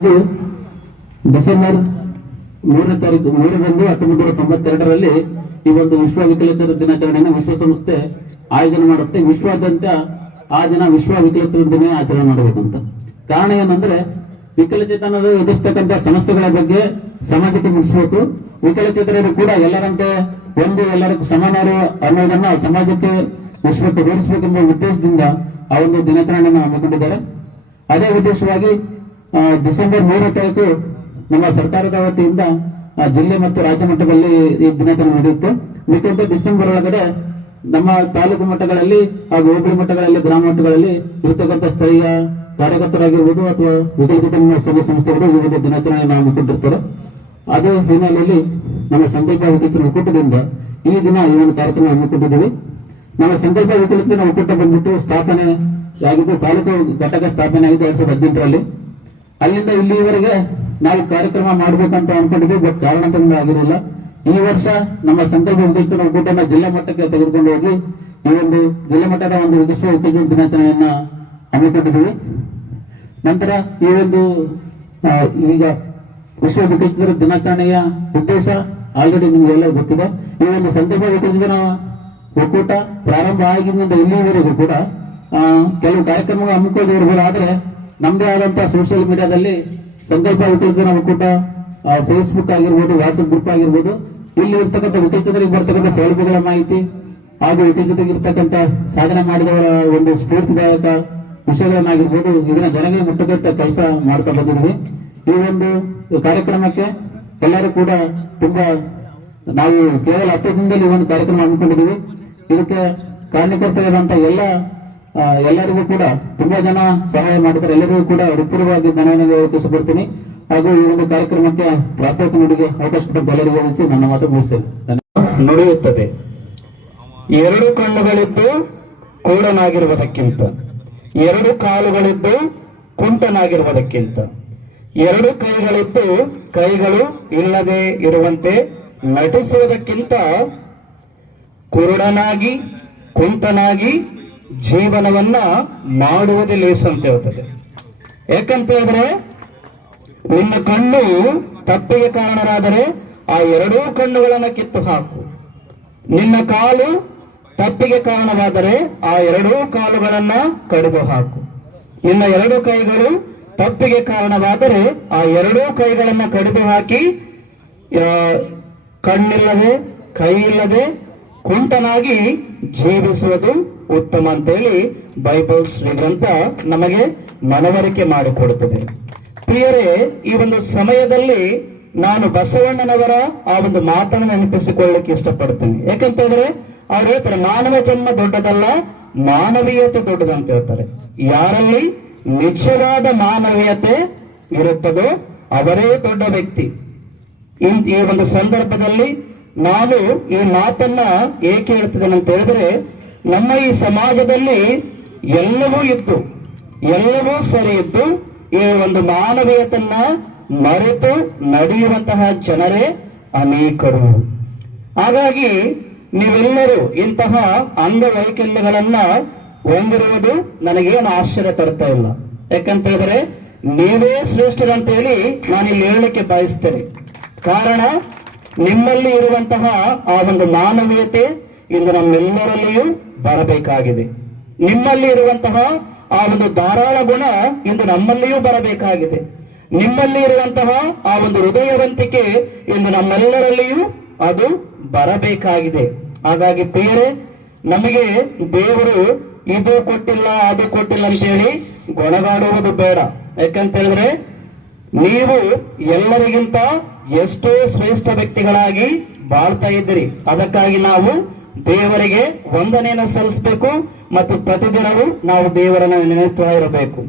ಇದು ಡಿಸೆಂಬರ್ 3ನೇ ತಾರೀಕು 1992ರಲ್ಲಿ ಈ ಒಂದು ವಿಶ್ವ ವಿಕಲಚೇತನ ದಿನಾಚರಣೆಯನ್ನು ವಿಶ್ವಸಂಸ್ಥೆ ಆಯೋಜನೆ ಮಾಡುತ್ತೆ. ವಿಶ್ವಾದ್ಯಂತ ಆ ದಿನ ವಿಶ್ವ ವಿಕಲಚೇತನ ದಿನ ಆಚರಣೆ ಮಾಡಬೇಕಂತ. ಕಾರಣ ಏನಂದ್ರೆ ವಿಕಲಚೇತನರು ಎದುರಿಸ್ತಕ್ಕಂಥ ಸಮಸ್ಯೆಗಳ ಬಗ್ಗೆ ಸಮಾಜಕ್ಕೆ ಮುಗಿಸ್ಬೇಕು. ವಿಕಲಚೇತನರು ಕೂಡ ಎಲ್ಲರಂತೆ ಎಲ್ಲರಿಗೂ ಸಮಾನರು ಅನ್ನೋದನ್ನ ಸಮಾಜಕ್ಕೆ ವಿಶ್ವಕ್ಕೆ ತೋರಿಸಬೇಕೆಂಬ ಉದ್ದೇಶದಿಂದ ಆ ಒಂದು ದಿನಾಚರಣೆಯನ್ನು ಹಮ್ಮಿಕೊಂಡಿದ್ದಾರೆ. ಅದೇ ಉದ್ದೇಶವಾಗಿ ಡಿಸೆಂಬರ್ 3ನೇ ತಾರೀಕು ನಮ್ಮ ಸರ್ಕಾರದ ವತಿಯಿಂದ ಜಿಲ್ಲೆ ಮತ್ತು ರಾಜ್ಯ ಮಟ್ಟದಲ್ಲಿ ಈ ದಿನಾಚರಣೆ ನಡೆಯುತ್ತೆ. ಮಿಕ್ಕಂತೆ ಡಿಸೆಂಬರ್ ಒಳಗಡೆ ನಮ್ಮ ತಾಲೂಕು ಮಟ್ಟಗಳಲ್ಲಿ ಹಾಗೂ ಹೋಬಳಿ ಮಟ್ಟಗಳಲ್ಲಿ ಗ್ರಾಮ ಮಟ್ಟಗಳಲ್ಲಿ ಇರತಕ್ಕಂಥ ಸ್ಥಳೀಯ ಕಾರ್ಯಕರ್ತರಾಗಿರ್ಬೋದು ಅಥವಾ ವಿಕಲಚೇತನ ಸಂಘ ಸಂಸ್ಥೆಗಳು ಈ ಒಂದು ದಿನಾಚರಣೆಯನ್ನು ಹಮ್ಮಿಕೊಂಡಿರ್ತಾರೆ. ಅದೇ ಹಿನ್ನೆಲೆಯಲ್ಲಿ ನಮ್ಮ ಸಂಕಲ್ಪ ವಿಕಲಚೇತನ ಒಕ್ಕೂಟದಿಂದ ಈ ದಿನ ಈ ಒಂದು ಕಾರ್ಯಕ್ರಮ ಹಮ್ಮಿಕೊಂಡಿದ್ದೀವಿ. ನಮ್ಮ ಸಂಕಲ್ಪ ವಿಕಲಚೇತನ ಒಕ್ಕೂಟ ಬಂದ್ಬಿಟ್ಟು ಸ್ಥಾಪನೆ ಆಗಿದ್ದು ತಾಲೂಕು ಘಟಕ ಸ್ಥಾಪನೆ ಆಗಿದೆ 2018ರಲ್ಲಿ. ಅಲ್ಲಿಂದ ಇಲ್ಲಿವರೆಗೆ ನಾವು ಕಾರ್ಯಕ್ರಮ ಮಾಡ್ಬೇಕಂತ ಅನ್ಕೊಂಡಿದ್ವಿ, ಬಟ್ ಕಾರಣದಿಂದ ಆಗಿರಲಿಲ್ಲ. ಈ ವರ್ಷ ನಮ್ಮ ಸಂಕಲ್ಪ ವಿಕಲಚೇತನ ಒಕ್ಕೂಟನ ಜಿಲ್ಲಾ ಮಟ್ಟಕ್ಕೆ ತೆಗೆದುಕೊಂಡು ಹೋಗಿ ಈ ಒಂದು ಜಿಲ್ಲಾ ಮಟ್ಟದ ಒಂದು ವಿಶ್ವ ವಿಕಲಚೇತನ ದಿನಾಚರಣೆಯನ್ನ ಹಮ್ಮಿಕೊಂಡಿದ್ದೀವಿ. ನಂತರ ಈ ಒಂದು ಈಗ ವಿಶ್ವ ವಿಕಲಚೇತನ ದಿನಾಚರಣೆಯ ಉದ್ದೇಶ ಆಲ್ರೆಡಿ ನಿಮಗೆಲ್ಲ ಗೊತ್ತಿದೆ. ಈ ಒಂದು ಸಂಕಲ್ಪ ವಿಕಲಚೇತನ ಒಕ್ಕೂಟ ಪ್ರಾರಂಭ ಆಗಿದ್ದರಿಂದ ಇಲ್ಲಿವರೆಗೂ ಕೂಡ ಕೆಲವು ಕಾರ್ಯಕ್ರಮಗಳು ಹಮ್ಮಿಕೊಂಡಿರ್ಬೋದು. ಆದ್ರೆ ನಮ್ದೇ ಆದಂತಹ ಸೋಷಿಯಲ್ ಮೀಡಿಯಾದಲ್ಲಿ ಸಂಕಲ್ಪ ವಿಕಲಚೇತನ ಒಕ್ಕೂಟ ಫೇಸ್ಬುಕ್ ಆಗಿರ್ಬೋದು, ವಾಟ್ಸ್ಆಪ್ ಗ್ರೂಪ್ ಆಗಿರ್ಬೋದು, ಇಲ್ಲಿ ಇರ್ತಕ್ಕಂಥ ವಿಕಲಚೇತನರಿಗೆ ಬರ್ತಕ್ಕಂಥ ಸೌಲಭ್ಯಗಳ ಮಾಹಿತಿ ಹಾಗೂ ವಿಕಲಚೇತನರಿಗೆ ಇರ್ತಕ್ಕಂಥ ಸಾಧನೆ ಮಾಡಿದವರ ಒಂದು ಸ್ಫೂರ್ತಿದಾಯಕ ವಿಷಯಗಳನ್ನಾಗಿರ್ಬೋದು ಇದನ್ನ ಜನರಿಗೆ ಮುಟ್ಟುವಂತ ಕೆಲಸ ಮಾಡ್ತಾ ಬಂದಿದ್ವಿ. ಈ ಒಂದು ಕಾರ್ಯಕ್ರಮಕ್ಕೆ ಎಲ್ಲರೂ ಕೂಡ ತುಂಬಾ ನಾವು ಕೇವಲ 10 ದಿನದಲ್ಲಿ ಈ ಒಂದು ಕಾರ್ಯಕ್ರಮ ಹಮ್ಮಿಕೊಂಡಿದ್ದೀವಿ. ಇದಕ್ಕೆ ಕಾರಣಕರ್ತರಾದಂತ ಎಲ್ಲರಿಗೂ ಕೂಡ ತುಂಬಾ ಜನ ಸಹಾಯ ಮಾಡಿದ್ದಾರೆ. ಎಲ್ಲರಿಗೂ ಕೂಡ ಹೃತ್ಪೂರ್ವವಾಗಿ ಧನ್ಯವಾದ ತಿಳಿಸಿಕೊಡ್ತೀನಿ. ಹಾಗೂ ಈ ಒಂದು ಕಾರ್ಯಕ್ರಮಕ್ಕೆ ಪ್ರಾಸ್ತಾವಿಕ ನುಡಿಗೆ ಅವಕಾಶ ಕೊಟ್ಟು ಎಲ್ಲರಿಗೂ ವಹಿಸಿ ನನ್ನ ಮಾತು ಮುಗಿಸ್ತೇನೆ. ನುಡಿಯುತ್ತದೆ, ಎರಡು ಕಣ್ಣುಗಳಿದ್ದು ಕೂಡನಾಗಿರುವುದಕ್ಕಿಂತ, ಎರಡು ಕಾಲುಗಳಿದ್ದು ಕುಂಟನಾಗಿರುವುದಕ್ಕಿಂತ, ಎರಡು ಕೈಗಳಿದ್ದು ಕೈಗಳು ಇಲ್ಲದೆ ಇರುವಂತೆ ನಟಿಸುವುದಕ್ಕಿಂತ ಕುರುಡನಾಗಿ ಕುಂಟನಾಗಿ ಜೀವನವನ್ನ ಮಾಡುವುದೇ ಲೇಸು ಅಂತ ಹೇಳ್ತದೆ. ಯಾಕಂತ ಹೇಳಿದ್ರೆ ನಿನ್ನ ಕಣ್ಣು ತಪ್ಪಿಗೆ ಕಾರಣರಾದರೆ ಆ ಎರಡೂ ಕಣ್ಣುಗಳನ್ನ ಕಿತ್ತು ಹಾಕು. ನಿನ್ನ ಕಾಲು ತಪ್ಪಿಗೆ ಕಾರಣವಾದರೆ ಆ ಎರಡೂ ಕಾಲುಗಳನ್ನ ಕಡಿದು ಹಾಕು. ನಿನ್ನ ಎರಡು ಕೈಗಳು ತಪ್ಪಿಗೆ ಕಾರಣವಾದರೆ ಆ ಎರಡೂ ಕೈಗಳನ್ನ ಕಡಿದು ಹಾಕಿ ಕಣ್ಣಿಲ್ಲದೆ ಕೈ ಇಲ್ಲದೆ ಕುಂಟನಾಗಿ ಜೀವಿಸುವುದು ಉತ್ತಮ ಅಂತೇಳಿ ಬೈಬಲ್ ಶ್ರೀಗ್ರಂಥ ನಮಗೆ ಮನವರಿಕೆ ಮಾಡಿಕೊಡುತ್ತದೆ. ಪ್ರಿಯರೇ, ಈ ಒಂದು ಸಮಯದಲ್ಲಿ ನಾನು ಬಸವಣ್ಣನವರ ಆ ಒಂದು ಮಾತನ್ನು ನೆನಪಿಸಿಕೊಳ್ಳಲಿಕ್ಕೆ ಇಷ್ಟಪಡ್ತೇನೆ. ಯಾಕಂತ ಹೇಳಿದ್ರೆ ಅವ್ರು ಹೇಳ್ತಾರೆ, ಮಾನವ ಜನ್ಮ ದೊಡ್ಡದಲ್ಲ, ಮಾನವೀಯತೆ ದೊಡ್ಡದಂತ ಹೇಳ್ತಾರೆ. ಯಾರಲ್ಲಿ ನಿಜವಾದ ಮಾನವೀಯತೆ ಇರುತ್ತದೋ ಅವರೇ ದೊಡ್ಡ ವ್ಯಕ್ತಿ. ಈ ಒಂದು ಸಂದರ್ಭದಲ್ಲಿ ನಾನು ಈ ಮಾತನ್ನ ಏಕೆ ಹೇಳ್ತಿದ್ದೇನೆ ಅಂತ ಹೇಳಿದ್ರೆ, ನಮ್ಮ ಈ ಸಮಾಜದಲ್ಲಿ ಎಲ್ಲವೂ ಇದ್ದು ಎಲ್ಲವೂ ಸರಿ ಇದ್ದು ಈ ಒಂದು ಮಾನವೀಯತನ್ನ ಮರೆತು ನಡೆಯುವಂತಹ ಜನರೇ ಅನೇಕರು. ಹಾಗಾಗಿ ನೀವೆಲ್ಲರೂ ಇಂತಹ ಅಂಗವೈಕಲ್ಯಗಳನ್ನ ಹೊಂದಿರುವುದು ನನಗೇನು ಆಶ್ಚರ್ಯ ತರ್ತಾ ಇಲ್ಲ. ಯಾಕಂತ ಹೇಳಿದ್ರೆ ನೀವೇ ಶ್ರೇಷ್ಠರಂತ ಹೇಳಿ ನಾನು ಇಲ್ಲಿ ಹೇಳಲಿಕ್ಕೆ ಬಯಸ್ತೇನೆ. ಕಾರಣ ನಿಮ್ಮಲ್ಲಿ ಇರುವಂತಹ ಆ ಒಂದು ಮಾನವೀಯತೆ ಇಂದು ನಮ್ಮೆಲ್ಲರಲ್ಲಿಯೂ ಬರಬೇಕಾಗಿದೆ. ನಿಮ್ಮಲ್ಲಿ ಇರುವಂತಹ ಆ ಒಂದು ಧಾರಾಳ ಗುಣ ಇಂದು ನಮ್ಮಲ್ಲಿಯೂ ಬರಬೇಕಾಗಿದೆ. ನಿಮ್ಮಲ್ಲಿ ಇರುವಂತಹ ಆ ಒಂದು ಹೃದಯವಂತಿಕೆ ಇಂದು ನಮ್ಮೆಲ್ಲರಲ್ಲಿಯೂ ಅದು ಬರಬೇಕಾಗಿದೆ. ಹಾಗಾಗಿ ಪ್ರಿಯರೇ, ನಮಗೆ ದೇವರು ಇದು ಕೊಟ್ಟಿಲ್ಲ ಅದು ಕೊಟ್ಟಿಲ್ಲ ಅಂತೇಳಿ ಗೊಣಗಾಡುವುದು ಬೇಡ. ಯಾಕಂತ ಹೇಳಿದ್ರೆ ನೀವು ಎಲ್ಲರಿಗಿಂತ ಎಷ್ಟೋ ಶ್ರೇಷ್ಠ ವ್ಯಕ್ತಿಗಳಾಗಿ ಬಾಳ್ತಾ ಇದ್ದೀರಿ. ಅದಕ್ಕಾಗಿ ನಾವು ದೇವರಿಗೆ ವಂದನೆಯನ್ನು ಸಲ್ಲಿಸಬೇಕು ಮತ್ತು ಪ್ರತಿದಿನವೂ ನಾವು ದೇವರನ್ನ ನೆನೆಯುತ್ತಾ ಇರಬೇಕು.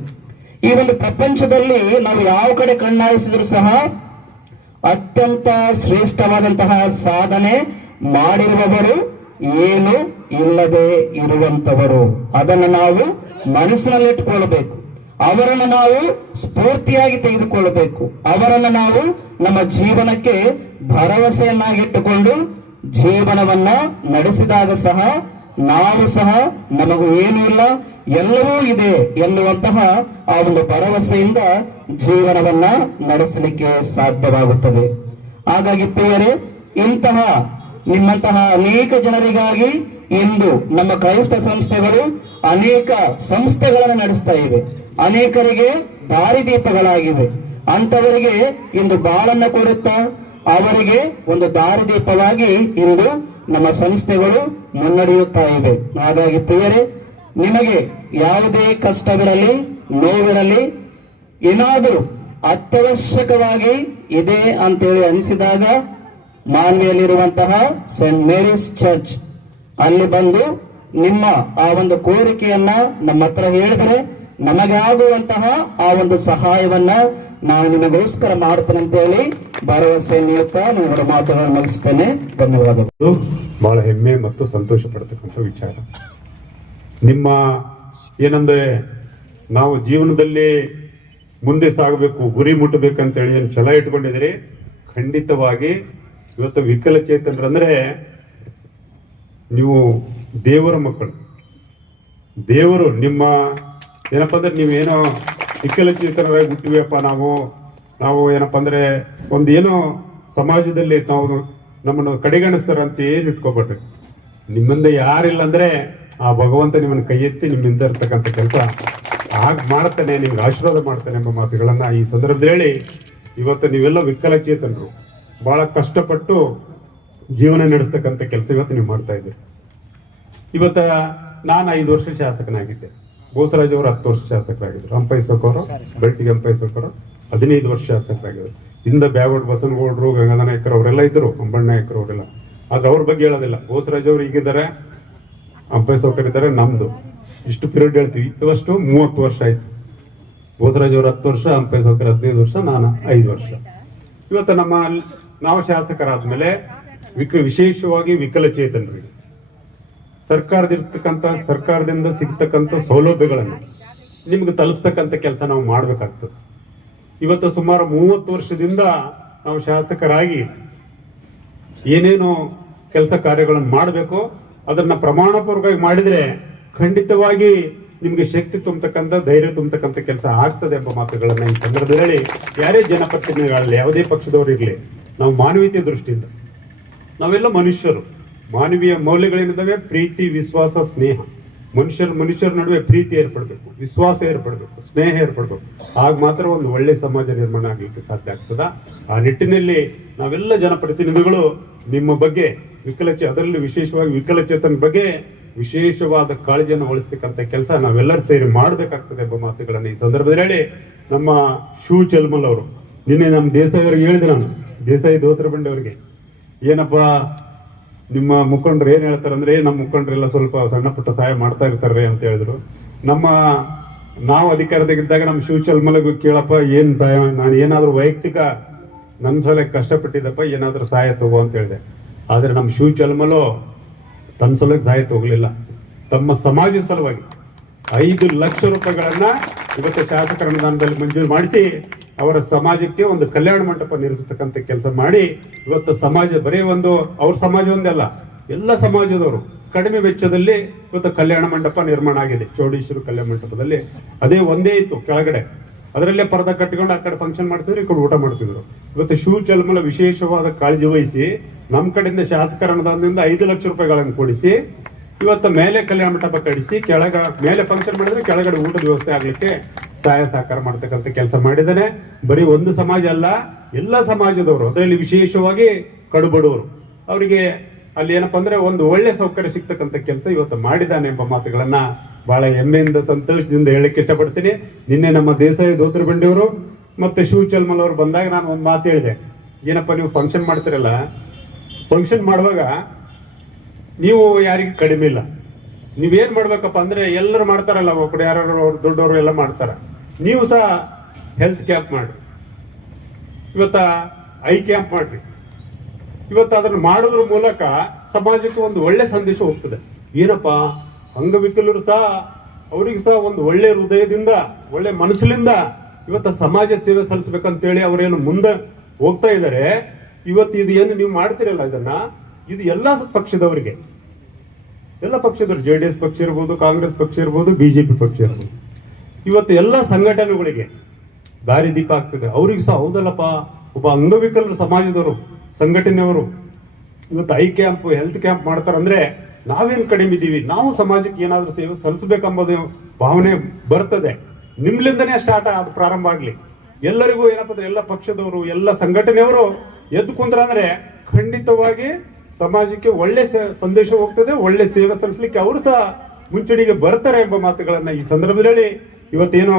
ಈ ಒಂದು ಪ್ರಪಂಚದಲ್ಲಿ ನಾವು ಯಾವ ಕಡೆ ಕಣ್ಣಾಯಿಸಿದ್ರು ಸಹ ಅತ್ಯಂತ ಶ್ರೇಷ್ಠವಾದಂತಹ ಸಾಧನೆ ಮಾಡಿರುವವರು ಏನು ಇಲ್ಲದೆ ಇರುವಂತವರು. ಅದನ್ನು ನಾವು ಮನಸ್ಸಿನಲ್ಲಿಟ್ಟುಕೊಳ್ಳಬೇಕು. ಅವರನ್ನು ನಾವು ಸ್ಫೂರ್ತಿಯಾಗಿ ತೆಗೆದುಕೊಳ್ಳಬೇಕು. ಅವರನ್ನು ನಾವು ನಮ್ಮ ಜೀವನಕ್ಕೆ ಭರವಸೆಯನ್ನಾಗಿಟ್ಟುಕೊಂಡು ಜೀವನವನ್ನ ನಡೆಸಿದಾಗ ಸಹ ನಾವು ಸಹ ನಮಗೂ ಏನೂ ಇಲ್ಲ, ಎಲ್ಲವೂ ಇದೆ ಎನ್ನುವಂತಹ ಆ ಒಂದು ಭರವಸೆಯಿಂದ ಜೀವನವನ್ನ ನಡೆಸಲಿಕ್ಕೆ ಸಾಧ್ಯವಾಗುತ್ತದೆ. ಹಾಗಾಗಿ ಪ್ರಿಯರೇ, ಇಂತಹ ನಿಮ್ಮಂತಹ ಅನೇಕ ಜನರಿಗಾಗಿ ಇಂದು ನಮ್ಮ ಕ್ರೈಸ್ತ ಸಂಸ್ಥೆಗಳು ಅನೇಕ ಸಂಸ್ಥೆಗಳನ್ನು ನಡೆಸ್ತಾ ಇವೆ, ಅನೇಕರಿಗೆ ದಾರಿದೀಪಗಳಾಗಿವೆ. ಅಂತವರಿಗೆ ಇಂದು ಬಾಳನ್ನ ಕೊಡುತ್ತಾ ಅವರಿಗೆ ಒಂದು ದಾರಿದೀಪವಾಗಿ ಇಂದು ನಮ್ಮ ಸಂಸ್ಥೆಗಳು ಮುನ್ನಡೆಯುತ್ತಾ ಇವೆ. ಹಾಗಾಗಿ ಪ್ರಿಯರೇ, ನಿಮಗೆ ಯಾವುದೇ ಕಷ್ಟವಿರಲಿ, ನೋವಿರಲಿ, ಏನಾದರೂ ಅತ್ಯವಶ್ಯಕವಾಗಿ ಇದೆ ಅಂತೇಳಿ ಅನಿಸಿದಾಗ ಮಾನ್ವಿಯಲ್ಲಿರುವಂತಹ ಸೇಂಟ್ ಮೇರೀಸ್ ಚರ್ಚ್ ಅಲ್ಲಿ ಬಂದು ನಿಮ್ಮ ಆ ಒಂದು ಕೋರಿಕೆಯನ್ನ ನಮ್ಮ ಹತ್ರ ಹೇಳಿದರೆ ನಮಗಾಗುವಂತಹ ಆ ಒಂದು ಸಹಾಯವನ್ನ ನಾನು ನಿಮಗೋಸ್ಕರ ಮಾಡ್ತೇನೆ ಅಂತ ಹೇಳಿ ಭರವಸೆ ನೀಡುತ್ತಾ ನನ್ನ ಮಾತುಗಳನ್ನು ಮುಗಿಸ್ತೇನೆ. ಧನ್ಯವಾದಗಳು. ಬಹಳ ಹೆಮ್ಮೆ ಮತ್ತು ಸಂತೋಷ ಪಡ್ತಕ್ಕಂಥ ವಿಚಾರ. ನಿಮ್ಮ ಏನಂದ್ರೆ ನಾವು ಜೀವನದಲ್ಲಿ ಮುಂದೆ ಸಾಗಬೇಕು, ಗುರಿ ಮುಟ್ಟಬೇಕಂತೇಳಿ ಏನು ಛಲ ಇಟ್ಕೊಂಡಿದ್ದೀರಿ. ಖಂಡಿತವಾಗಿ ಇವತ್ತು ವಿಕಲಚೇತನರಂದ್ರೆ ನೀವು ದೇವರ ಮಕ್ಕಳು. ದೇವರು ನಿಮ್ಮ ಏನಪ್ಪ ಅಂದ್ರೆ ನೀವೇನೋ ವಿಕಲಚೇತನರಾಗಿ ಹುಟ್ಟಿವಪ್ಪ ನಾವು ಏನಪ್ಪ ಅಂದ್ರೆ ಒಂದು ಏನೋ ಸಮಾಜದಲ್ಲಿ ನಾವು ನಮ್ಮನ್ನು ಕಡೆಗಣಿಸ್ತಾರಂತ ಏನು ಇಟ್ಕೋಬೇಡ್ರಿ. ನಿಮ್ಮಿಂದ ಯಾರಿಲ್ಲ ಅಂದ್ರೆ ಆ ಭಗವಂತ ನಿಮ್ಮನ್ನು ಕೈ ಎತ್ತಿ ನಿಮ್ಮಿಂದ ಇರ್ತಕ್ಕಂಥ ಕೆಲಸ ಮಾಡ್ತಾನೆ, ನಿಮ್ಗೆ ಆಶೀರ್ವಾದ ಮಾಡ್ತಾನೆ ಎಂಬ ಮಾತುಗಳನ್ನ ಈ ಸಂದರ್ಭದಲ್ಲಿ ಹೇಳಿ, ಇವತ್ತು ನೀವೆಲ್ಲ ವಿಕಲಚೇತನರು ಬಹಳ ಕಷ್ಟಪಟ್ಟು ಜೀವನ ನಡೆಸ್ತಕ್ಕಂಥ ಕೆಲಸ ಇವತ್ತು ನೀವು ಮಾಡ್ತಾ ಇದ್ದೀರಿ. ಇವತ್ತ ನಾನು 5 ವರ್ಷ ಶಾಸಕನಾಗಿದ್ದೆ. ಬೋಸರಾಜ್ ಅವರು 10 ವರ್ಷ ಶಾಸಕರಾಗಿದ್ರು. ಅಂಪೈಸೋಕವರು, ಬೆಳ್ತಿಗೆ ಅಂಪೈಸೋಕರು 15 ವರ್ಷ ಶಾಸಕರಾಗಿದ್ರು. ಇಂದ ಬ್ಯಾವಡ್ ಬಸನಗೌಡರು, ಗಂಗಾಧರ ನಾಯಕರು ಅವರೆಲ್ಲ ಇದ್ರು, ಅಂಬಣ್ಣ ನಾಯಕರು ಅವರೆಲ್ಲ. ಆದ್ರೆ ಅವ್ರ ಬಗ್ಗೆ ಹೇಳೋದಿಲ್ಲ. ಬೋಸರಾಜ್ ಅವರು ಈಗಿದ್ದಾರೆ, ಅಂಪೈಸೋಕರ್ ಇದ್ದಾರೆ. ನಮ್ದು ಇಷ್ಟು ಪೀರಿಯಡ್ ಹೇಳ್ತೀವಿ, ಇವಷ್ಟು 30 ವರ್ಷ ಆಯ್ತು. ಬೋಸರಾಜ್ ಅವರು 10 ವರ್ಷ, ಅಂಪೈಸೋಕರ್ 15 ವರ್ಷ, ನಾನು 5 ವರ್ಷ. ಇವತ್ತು ನಾವು ಶಾಸಕರಾದ್ಮೇಲೆ ವಿಶೇಷವಾಗಿ ವಿಕಲಚೇತನರಿಗೆ ಸರ್ಕಾರದಿಂದ ಸಿಗ್ತಕ್ಕಂಥ ಸೌಲಭ್ಯಗಳನ್ನು ನಿಮ್ಗೆ ತಲುಪಿಸ್ತಕ್ಕಂಥ ಕೆಲಸ ನಾವು ಮಾಡ್ಬೇಕಾಗ್ತದೆ. ಇವತ್ತು ಸುಮಾರು 30 ವರ್ಷದಿಂದ ನಾವು ಶಾಸಕರಾಗಿ ಏನೇನು ಕೆಲಸ ಕಾರ್ಯಗಳನ್ನು ಮಾಡಬೇಕು ಅದನ್ನ ಪ್ರಮಾಣಪೂರ್ವಕವಾಗಿ ಮಾಡಿದ್ರೆ ಖಂಡಿತವಾಗಿ ನಿಮ್ಗೆ ಶಕ್ತಿ ತುಂಬತಕ್ಕಂಥ, ಧೈರ್ಯ ತುಂಬತಕ್ಕಂಥ ಕೆಲಸ ಆಗ್ತದೆ ಎಂಬ ಮಾತುಗಳನ್ನ ಈ ಸಂದರ್ಭದಲ್ಲಿ ಹೇಳಿ, ಯಾರೇ ಜನಪ್ರತಿನಿಧಿಗಳಲ್ಲಿ ಯಾವುದೇ ಪಕ್ಷದವರು ಇರಲಿ, ನಾವು ಮಾನವೀಯತೆ ದೃಷ್ಟಿಯಿಂದ ನಾವೆಲ್ಲ ಮನುಷ್ಯರು. ಮಾನವೀಯ ಮೌಲ್ಯಗಳೇನಿದ್ದಾವೆ, ಪ್ರೀತಿ, ವಿಶ್ವಾಸ, ಸ್ನೇಹ. ಮನುಷ್ಯರ ನಡುವೆ ಪ್ರೀತಿ ಏರ್ಪಡಬೇಕು, ವಿಶ್ವಾಸ ಏರ್ಪಡಬೇಕು, ಸ್ನೇಹ ಏರ್ಪಡಬೇಕು. ಆಗ ಮಾತ್ರ ಒಂದು ಒಳ್ಳೆ ಸಮಾಜ ನಿರ್ಮಾಣ ಆಗ್ಲಿಕ್ಕೆ ಸಾಧ್ಯ ಆಗ್ತದ. ಆ ನಿಟ್ಟಿನಲ್ಲಿ ನಾವೆಲ್ಲ ಜನಪ್ರತಿನಿಧಿಗಳು ನಿಮ್ಮ ಬಗ್ಗೆ ಅದರಲ್ಲಿ ವಿಶೇಷವಾಗಿ ವಿಕಲಚೇತನ ಬಗ್ಗೆ ವಿಶೇಷವಾದ ಕಾಳಜಿಯನ್ನು ವಹಿಸ್ತಕ್ಕಂಥ ಕೆಲಸ ನಾವೆಲ್ಲರೂ ಸೇರಿ ಮಾಡಬೇಕಾಗ್ತದೆ ಎಂಬ ಮಾತುಗಳನ್ನು ಈ ಸಂದರ್ಭದಲ್ಲಿ ಹೇಳಿ, ನಮ್ಮ ಶೂ ಚಲ್ಮಲ್ ಅವರು ನಿನ್ನೆ ನಮ್ಮ ದೇಸಾಯಿ ಅವ್ರಿಗೆ ಹೇಳಿದೆ, ನಾನು ದೇಸಾಯಿ ದೋತ್ರಬಂಡಿ ಅವರಿಗೆ, ಏನಪ್ಪಾ ನಿಮ್ಮ ಮುಖಂಡರು ಏನ್ ಹೇಳ್ತಾರಂದ್ರೆ, ನಮ್ಮ ಮುಖಂಡರೆಲ್ಲ ಸ್ವಲ್ಪ ಸಣ್ಣ ಪುಟ್ಟ ಸಹಾಯ ಮಾಡ್ತಾ ಇರ್ತಾರೆ ಅಂತ ಹೇಳಿದ್ರು. ನಾವು ಅಧಿಕಾರದಾಗಿದ್ದಾಗ ನಮ್ಮ ಶಿವ ಚಲ್ಮಲಗೂ ಕೇಳಪ್ಪ ಏನ್ ಸಹಾಯ, ನಾನು ಏನಾದ್ರು ವೈಯಕ್ತಿಕ ನನ್ನ ಸಲ ಕಷ್ಟಪಟ್ಟಿದ್ದಪ್ಪ, ಏನಾದ್ರೂ ಸಹಾಯ ತಗೋ ಅಂತ ಹೇಳಿದೆ. ಆದ್ರೆ ನಮ್ಮ ಶಿವ ಚಲ್ಮಲು ತನ್ನ ಸಲುವಾಗಿ ಸಹಾಯ ತಗೋಲಿಲ್ಲ. ತಮ್ಮ ಸಮಾಜದ ಸಲುವಾಗಿ 5 ಲಕ್ಷ ರೂಪಾಯಿಗಳನ್ನ ಇವತ್ತು ಶಾಸಕರ ಅನುದಾನದಲ್ಲಿ ಮಂಜೂರು ಮಾಡಿಸಿ ಅವರ ಸಮಾಜಕ್ಕೆ ಒಂದು ಕಲ್ಯಾಣ ಮಂಟಪ ನಿರ್ಮಿಸ್ತಕ್ಕಂಥ ಕೆಲಸ ಮಾಡಿ, ಇವತ್ತು ಸಮಾಜ ಬರೀ ಅವ್ರ ಸಮಾಜ ಒಂದಲ್ಲ, ಎಲ್ಲ ಸಮಾಜದವರು ಕಡಿಮೆ ವೆಚ್ಚದಲ್ಲಿ ಇವತ್ತು ಕಲ್ಯಾಣ ಮಂಟಪ ನಿರ್ಮಾಣ ಆಗಿದೆ. ಚೌಡೇಶ್ವರ ಕಲ್ಯಾಣ ಮಂಟಪದಲ್ಲಿ ಅದೇ ಒಂದೇ ಇತ್ತು ಕೆಳಗಡೆ, ಅದರಲ್ಲೇ ಪರ್ದ ಕಟ್ಟಿಕೊಂಡು ಆ ಕಡೆ ಫಂಕ್ಷನ್ ಮಾಡ್ತಿದ್ರು, ಈ ಕಡೆ ಊಟ ಮಾಡ್ತಿದ್ರು. ಇವತ್ತು ಶಿವ ಚಲ್ಮಲ ವಿಶೇಷವಾದ ಕಾಳಜಿ ವಹಿಸಿ ನಮ್ಮ ಕಡೆಯಿಂದ ಶಾಸಕರ ಅನುದಾನದಿಂದ 5 ಲಕ್ಷ ರೂಪಾಯಿಗಳನ್ನು ಕೊಡಿಸಿ ಇವತ್ತು ಮೇಲೆ ಕಲ್ಯಾಣ ಮಂಟಪ ಕಡಿಸಿ ಮೇಲೆ ಫಂಕ್ಷನ್ ಮಾಡಿದ್ರೆ ಕೆಳಗಡೆ ಊಟದ ವ್ಯವಸ್ಥೆ ಆಗ್ಲಿಕ್ಕೆ ಸಹಾಯ ಸಹಕಾರ ಮಾಡ್ತಕ್ಕಂಥ ಕೆಲಸ ಮಾಡಿದ್ದಾನೆ. ಬರೀ ಒಂದು ಸಮಾಜ ಅಲ್ಲ, ಎಲ್ಲ ಸಮಾಜದವರು, ಅದರಲ್ಲಿ ವಿಶೇಷವಾಗಿ ಕಡುಬಡವರು ಅವರಿಗೆ ಅಲ್ಲಿ ಏನಪ್ಪಾ ಅಂದ್ರೆ ಒಂದು ಒಳ್ಳೆ ಸೌಕರ್ಯ ಸಿಗ್ತಕ್ಕಂಥ ಕೆಲಸ ಇವತ್ತು ಮಾಡಿದ್ದಾನೆ ಎಂಬ ಮಾತುಗಳನ್ನ ಬಹಳ ಹೆಮ್ಮೆಯಿಂದ, ಸಂತೋಷದಿಂದ ಹೇಳಕ್ಕೆ ಇಷ್ಟಪಡ್ತೀನಿ. ನಿನ್ನೆ ನಮ್ಮ ದೇಸಾಯಿ ದೋತ್ರಬಂಡಿಯವರು ಮತ್ತೆ ಶಿವ ಚಲ್ಮಲ್ ಅವರು ಬಂದಾಗ ನಾನು ಒಂದು ಮಾತು ಹೇಳಿದೆ, ಏನಪ್ಪ ನೀವು ಫಂಕ್ಷನ್ ಮಾಡ್ತಿರಲ್ಲ, ಫಂಕ್ಷನ್ ಮಾಡುವಾಗ ನೀವು ಯಾರಿಗೆ ಕಡಿಮೆ ಇಲ್ಲ, ನೀವೇನ್ ಮಾಡ್ಬೇಕಪ್ಪ ಅಂದ್ರೆ ಎಲ್ಲರೂ ಮಾಡ್ತಾರಲ್ಲ, ಒಬ್ಬರು ಯಾರು ದೊಡ್ಡವರು ಎಲ್ಲ ಮಾಡ್ತಾರ, ನೀವು ಸಹ ಹೆಲ್ತ್ ಕ್ಯಾಂಪ್ ಮಾಡ್ರಿ, ಇವತ್ತ ಐ ಕ್ಯಾಂಪ್ ಮಾಡ್ರಿ. ಇವತ್ತು ಅದನ್ನ ಮಾಡೋದ್ರ ಮೂಲಕ ಸಮಾಜಕ್ಕೆ ಒಂದು ಒಳ್ಳೆ ಸಂದೇಶ ಹೋಗ್ತದೆ. ಏನಪ್ಪಾ ಅಂಗವಿಕಲರು ಸಹ ಅವರಿಗೆ ಸಹ ಒಂದು ಒಳ್ಳೆ ಹೃದಯದಿಂದ, ಒಳ್ಳೆ ಮನಸ್ಸಿನಿಂದ ಇವತ್ತು ಸಮಾಜ ಸೇವೆ ಸಲ್ಲಿಸ್ಬೇಕಂತೇಳಿ ಅವರೇನು ಮುಂದೆ ಹೋಗ್ತಾ ಇದ್ದಾರೆ. ಇವತ್ತು ಇದು ಏನು ನೀವು ಮಾಡ್ತಿರಲ್ಲ, ಇದು ಎಲ್ಲ ಪಕ್ಷದವರಿಗೆ ಎಲ್ಲ ಪಕ್ಷದವರು, JDS ಪಕ್ಷ ಇರ್ಬೋದು, ಕಾಂಗ್ರೆಸ್ ಪಕ್ಷ ಇರ್ಬೋದು, BJP ಪಕ್ಷ ಇರ್ಬೋದು. ಇವತ್ತು ಎಲ್ಲ ಸಂಘಟನೆಗಳಿಗೆ ದಾರಿದೀಪ ಆಗ್ತದೆ. ಅವ್ರಿಗೆ ಸಹ ಹೌದಲ್ಲಪ್ಪ, ಒಬ್ಬ ಅಂಗವಿಕಲರು ಸಮಾಜದವರು, ಸಂಘಟನೆಯವರು ಇವತ್ತು ಐ ಕ್ಯಾಂಪ್, ಹೆಲ್ತ್ ಕ್ಯಾಂಪ್ ಮಾಡ್ತಾರಂದ್ರೆ ನಾವೇನ್ ಕಡಿಮೆ ಇದ್ದೀವಿ, ನಾವು ಸಮಾಜಕ್ಕೆ ಏನಾದ್ರೂ ಸೇವೆ ಸಲ್ಲಿಸಬೇಕೆಂಬುದು ಭಾವನೆ ಬರ್ತದೆ. ನಿಮ್ಲಿಂದನೇ ಸ್ಟಾರ್ಟ್ ಅದು ಪ್ರಾರಂಭ ಆಗ್ಲಿ. ಎಲ್ಲರಿಗೂ ಏನಪ್ಪ ಅಂದ್ರೆ ಎಲ್ಲ ಪಕ್ಷದವರು, ಎಲ್ಲ ಸಂಘಟನೆಯವರು ಎದ್ದು ಕುಂತ್ರ ಅಂದ್ರೆ ಖಂಡಿತವಾಗಿ ಸಮಾಜಕ್ಕೆ ಒಳ್ಳೆ ಸಂದೇಶ ಹೋಗ್ತದೆ, ಒಳ್ಳೆ ಸೇವೆ ಸಲ್ಲಿಸಲಿಕ್ಕೆ ಅವರು ಸಹ ಮುಂಚೂಣಿಗೆ ಬರ್ತಾರೆ ಎಂಬ ಮಾತುಗಳನ್ನ ಈ ಸಂದರ್ಭದಲ್ಲಿ ಇವತ್ತೇನು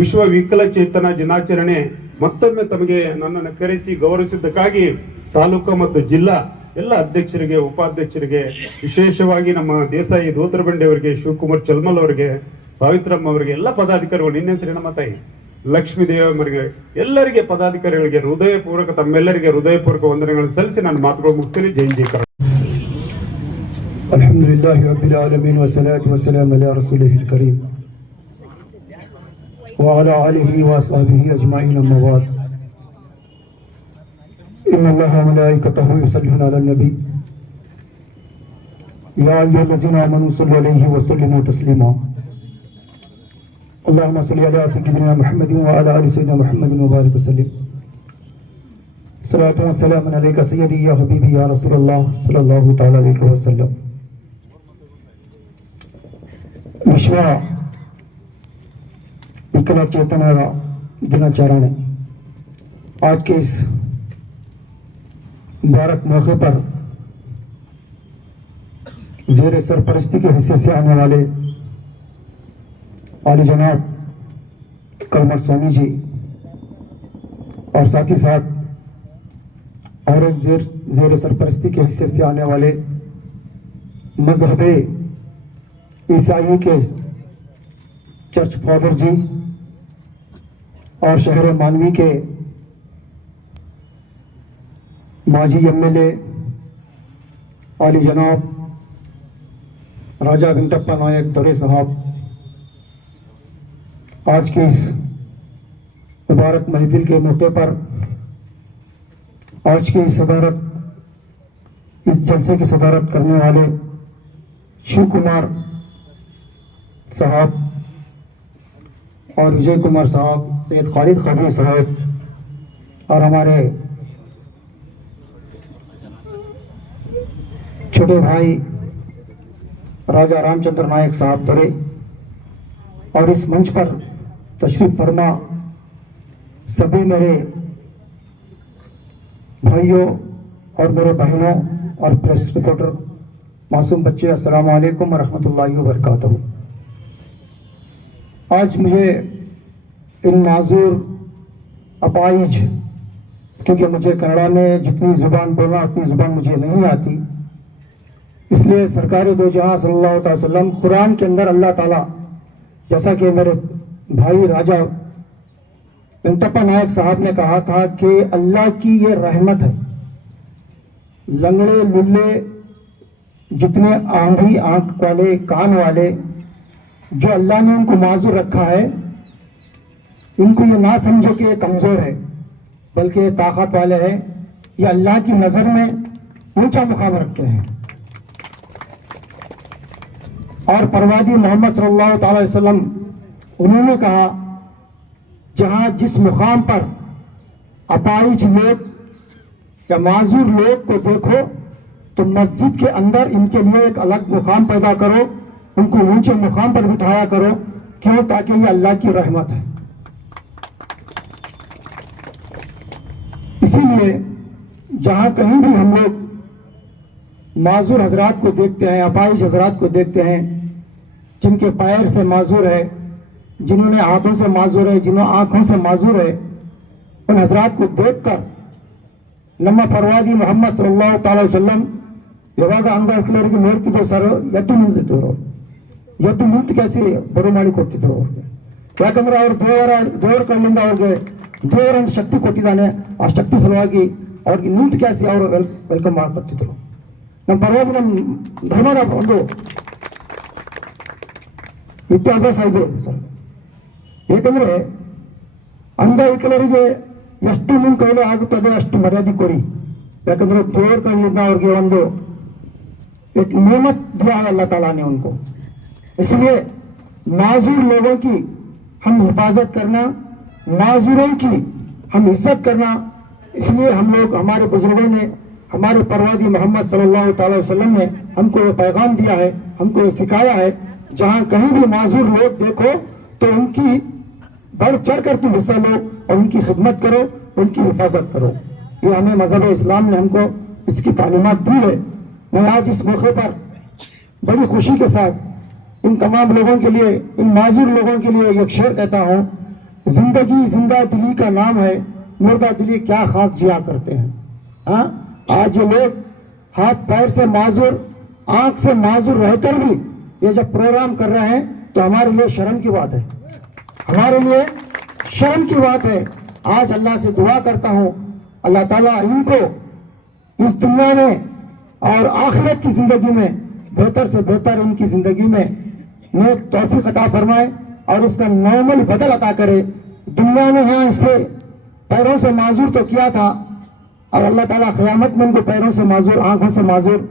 ವಿಶ್ವ ವಿಕಲಚೇತನ ದಿನಾಚರಣೆ ಮತ್ತೊಮ್ಮೆ ತಮಗೆ ನನ್ನನ್ನು ಕರೆಸಿ ಗೌರವಿಸಿದ್ದಕ್ಕಾಗಿ ತಾಲೂಕು ಮತ್ತು ಜಿಲ್ಲಾ ಎಲ್ಲ ಅಧ್ಯಕ್ಷರಿಗೆ, ಉಪಾಧ್ಯಕ್ಷರಿಗೆ, ವಿಶೇಷವಾಗಿ ನಮ್ಮ ದೇಸಾಯಿ ದೋತ್ರಬಂಡಿ ಅವರಿಗೆ, ಶಿವಕುಮಾರ್ ಚಲ್ಮಲ್ ಅವರಿಗೆ, ಸಾವಿತ್ರಮ್ಮ ಅವರಿಗೆ, ಎಲ್ಲ ಪದಾಧಿಕಾರಿಗಳು, ನಿನ್ನೆ ಹೆಸರು ನಮ್ಮ ತಾಯಿ ಲಕ್ಷ್ಮೀ ದೇವರಿಗೆ, ಎಲ್ಲರಿಗೆ ಪದಾಧಿಕಾರಿಗಳಿಗೆ ತಮ್ಮೆಲ್ಲರಿಗೆ ಹೃದಯಪೂರ್ವಕ ವಂದನೆಗಳನ್ನು ಸಲ್ಲಿಸಿ ನಾನು ಮಾತುಗಳು ಮುಗಿಸ್ತೀನಿ. ಜೈ ಜೈ ಕರ್ನಾಟಕ. ಅಲ್ಹಮ್ದುಲಿಲ್ಲಾಹಿ ರಬ್ಬಿಲ್ ಆಲಮೀನ್ ವಸ್ಸಲಾತು ವಸ್ಸಲಾಮು ಅಲಾ ರಸೂಲಿಹಿಲ್ ಕರೀಮ್ وعلى آله وصحبه أجمعين أما بعد إن الله وملائكته يصلون على النبي يا أيها الذين آمنوا صلوا عليه وسلموا تسليما اللهم صل على سيدنا محمد وعلى آل سيدنا محمد وبارك وسلم صلاة والسلام عليك سيدي يا حبيبي يا رسول الله صلى الله تعالى عليه وسلم. ವಿಶ್ವ विकलचेतनर दिनाचरण आज के इस मुबारक मौके पर ज़ेर सरपरस्ती के हिस्से से आने वाले आली जनाब कलमर स्वामी जी और साथ ही साथ और एक ज़ेर सरपरस्ती के हिस्से से आने वाले मजहबे ईसाई के चर्च फादर जी और शहर मानवी के माजी MLA आली जनाब राजा वेंकटप्पा नायक दौरे साहब, आज के इस मुबारक महफिल के मौके पर आज की इस जलसे की सदारत करने वाले शिव कुमार साहब और विजय कुमार साहब, सैयद खालिद खदरी साहब और हमारे छोटे भाई राजा रामचंद्र नायक साहब दौरे और इस मंच पर तशरीफ फरमा सभी मेरे भाइयों और मेरे बहनों और प्रेस रिपोर्टर मासूम बच्चे, अस्सलाम वालेकुम व रहमतुल्लाहि व बरकातहू। आज मुझे इन माजूर अपाइज, क्योंकि मुझे कन्नड़ा में जितनी ज़ुबान बोलना उतनी ज़ुबान मुझे नहीं आती, इसलिए सरकार दो जहां सल्लल्लाहु अलैहि वसल्लम कुरान के अंदर अल्लाह ताला, जैसा कि मेरे भाई राजा वेंकटप्पा नायक साहब ने कहा था कि अल्लाह की ये रहमत है, लंगड़े लुल्ले जितने आंधी आंख वाले कान वाले जो अल्लाह ने उनको माजूर रखा है, इनको ये ना समझो कि ये कमजोर है, बल्कि ये ताकत वाले हैं, ये अल्लाह की नजर में ऊंचा मुकाम रखते हैं। और परवादी मोहम्मद सल्लल्लाहु अलैहि वसल्लम उन्होंने कहा, जहां जिस मुकाम पर अपाहिज लोग या माजूर लोग को देखो तो मस्जिद के अंदर इनके लिए एक अलग मुकाम पैदा करो, उनको ऊंचे मुकाम पर बिठाया करो। क्यों? ताकि ये अल्लाह की रहमत है। इसीलिए जहां कहीं भी हम लोग माजूर हजरात को देखते हैं, अपाहिज हजरात को देखते हैं, जिनके पैर से माजूर है, जिन्होंने हाथों से माजूर है, जिन्होंने आंखों से माजूर है, उन हजरात को देखकर ನಮ್ಮ ಫರ್ವಾದಿ ಮೊಹಮ್ಮದ್ ಸಲ್ಲಲ್ಲಾಹು ತಆಲಾ ವಸಲ್ಲಂ ಯಾವಾಗ ಅಂಗವಿಕಲರಿಗೆ ನೋಡ್ತಿದ್ರು ಸರ್, ಎದ್ದು ನಿಂತಿದ್ರು ಅವರು, ಎದ್ದು ನಿಂತು ಕೆಲಸ ಬರು ಮಾಡಿ ಕೊಡ್ತಿದ್ರು ಅವ್ರಿಗೆ. ಯಾಕಂದ್ರೆ ಅವರು ದೇವರ ಕಣ್ಣಿಂದ ಅವ್ರಿಗೆ ದೇವರನ್ನು ಶಕ್ತಿ ಕೊಟ್ಟಿದ್ದಾನೆ, ಆ ಶಕ್ತಿ ಸಲುವಾಗಿ ಅವ್ರಿಗೆ ನಿಂತು ಕೆಲಸ ಅವರು ವೆಲ್ಕಮ್ ಮಾಡ್ಕೊಡ್ತಿದ್ರು. ನಮ್ಮ ಪರವಾಗಿ ನಮ್ಮ ಧರ್ಮದ ಒಂದು ವಿದ್ಯಾಭ್ಯಾಸ ಇದೆ ಸರ್. ಏಕೆಂದ್ರೆ ಅಂಗವಿಕಲರಿಗೆ ಎಷ್ಟು ನಿಮ್ಮ ಕೈಲಿ ಆಗುತ್ತದೆ ಅಷ್ಟು ಮರ್ಯಾದೆ ಕೊಡಿ. ಯಾಕಂದ್ರೆ ದೇವರ ಕಣ್ಣಿಂದ ಅವ್ರಿಗೆ ಒಂದು एक नेमत दिया है अल्लाह ताला ने उनको। इसलिए माजूर लोगों की हम हिफाजत करना, माजूरों की हम इज्जत करना, इसलिए हम लोग, हमारे बुजुर्गों ने, हमारे परवादी मोहम्मद सल्लल्लाहु अलैहि वसल्लम ने हमको ये पैगाम दिया है, हमको ये सिखाया है, जहां कहीं भी माजूर लोग देखो तो उनकी बढ़ चढ़ कर तुम हिस्सा लो और उनकी खिदमत करो, उनकी हिफाजत करो। ये हमें मजहब इस्लाम ने हमको इसकी तालीमात दी है। मैं आज इस मौके पर बड़ी खुशी के साथ इन तमाम लोगों के लिए, इन माजूर लोगों के लिए एक शेर कहता हूँ, जिंदगी जिंदा दिली का नाम है, मुर्दा दिली क्या खाक जिया करते हैं। हाँ, आज ये लोग हाथ पैर से माजूर, आंख से माजूर रहकर भी ये जब प्रोग्राम कर रहे हैं तो हमारे लिए शर्म की बात है, हमारे लिए शर्म की बात है। आज अल्लाह से दुआ करता हूँ, अल्लाह ताला इनको इस दुनिया में और आखिरत की जिंदगी में बेहतर से बेहतर इनकी जिंदगी में नेक तौफीक अता फरमाए और इसका नॉर्मल बदल अता करे। दुनिया में यहाँ इससे पैरों से माजूर तो किया था और अल्लाह ताला क़यामत में इनको पैरों से माजूर, आंखों से माजूर,